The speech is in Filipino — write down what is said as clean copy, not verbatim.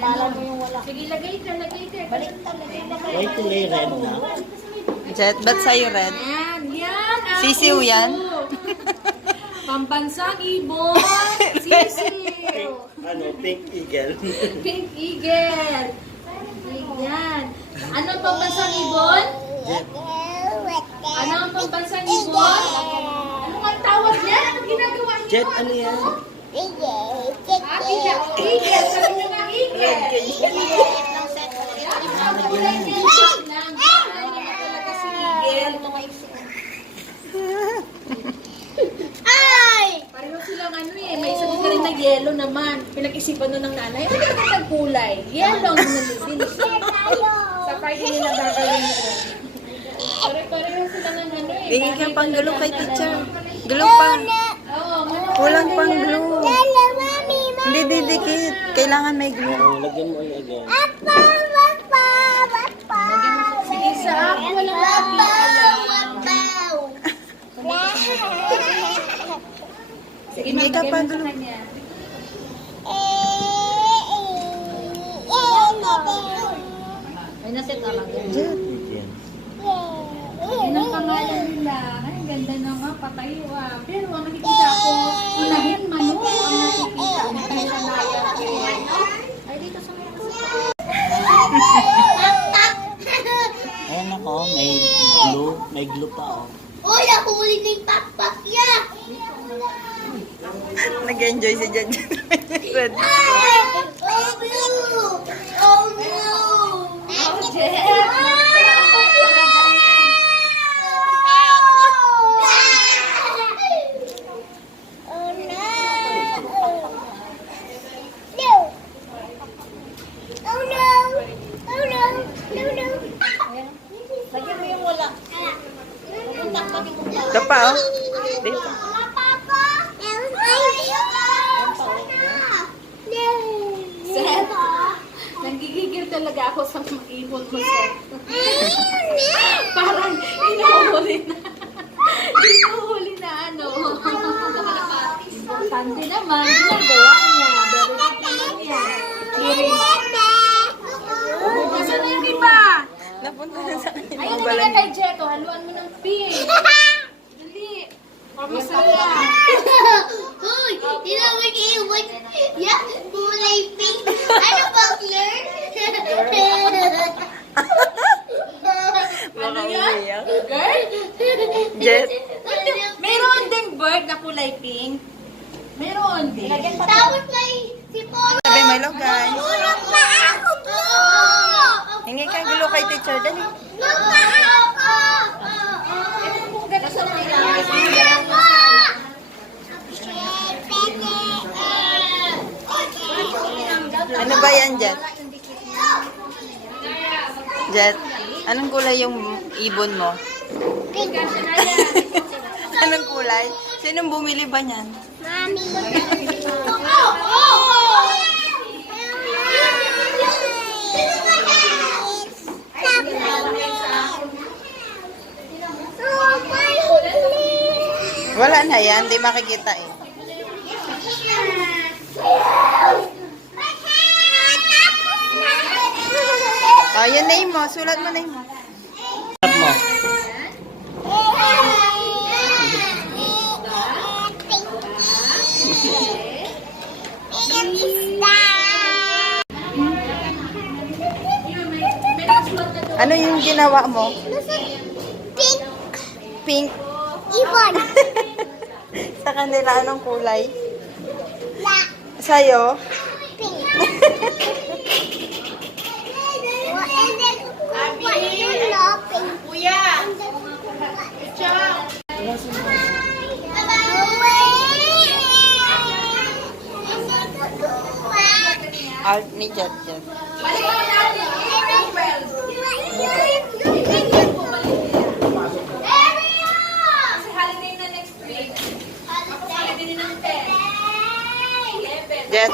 Pala mo yung wala. Sige, lagay ka. Balik ka, lagay na kayo. Why kulay red na? Jet, ba't sa'yo red? Yan. Sisiw yan? Pambansang ibon. Sisiw. Ano, pink eagle. Pink Eagle. Yan. Ano ang pambansang ibon? Jet. Ano ang pambansang ibon? Ano ang tawag niya? Anong ginagawa niya? Jet, ano yan? Eagle. Sabi niya nga Eagle. Pareho silang ano eh. May isa din rin na yellow naman. Pinag-isipan nun ng nanay. Ano yung nagkulay? Yellow ang nalilis. Sa Friday nila gagawin nila. Pareho sila ng ano eh. Bigyan kang pang glue kay teacher. Glue pang. Kulang pang glue. Hindi didikit. Kailangan may glue. Oh, lagyan mo ulit again. Sige sa ako. Sige, Hindi ka magbigay pa mo sa glue. kanya. Ay, naset na lang. Jet. Yan. Yan ang pangalan nila. Ay, ang ganda na nga, patayo ah. Pero ang nakikita ko, inahin manok ang nakikita. Ang pinanaya ko. Ay, dito sa mga Ayan ako, may glue pa oh. Uy, ako ulit na yung pakpak niya. Nag-enjoy si Jet. Red. Oh, no. Oh, no. Oh, no. No. Oh, no. Oh, no. No, no. Lagyan mo yung wala. Ito pa, oh. Dito. Seth, nanggigigil talaga ako sa mag-ibon mo, Seth. Parang inuhuli na. Inuhuli na ano. Importante naman, ginagawa niya. Very good niya. Kasi na yung iba. Napunta na sa kanya. Ayun, hindi na kay Jeto. Haluan mo ng pink. Dali. Para masaya. Uy, tinawag kayo. Yeah, kulay pink. Ano ba, Claire? Ano yan? Makaumiyak. Girl? Jet. Meron ding bird na kulay pink. Meron din. Tapos may si Polo. Sabi mo, hello guys. Tulog pa ako po. Hingi kang glue kay teacher. Dali. Tulog pa ako. Kung gano'n sa mga Ano ba yan, Jet? Jet, anong kulay yung ibon mo? Anong kulay? Sinong bumili ba niyan? Mami. Wala na yan, di makikita eh. Oh, yung name mo, sulat mo name mo. Tap mo. Ano yung ginawa mo? Pink. Pink. Ibon. Sa kanila, anong kulay? Black. Sa'yo? Pink. Kuya. Art ni Jetjet. Kasi holiday na next week. Ako holiday ng 10. 11. Jet.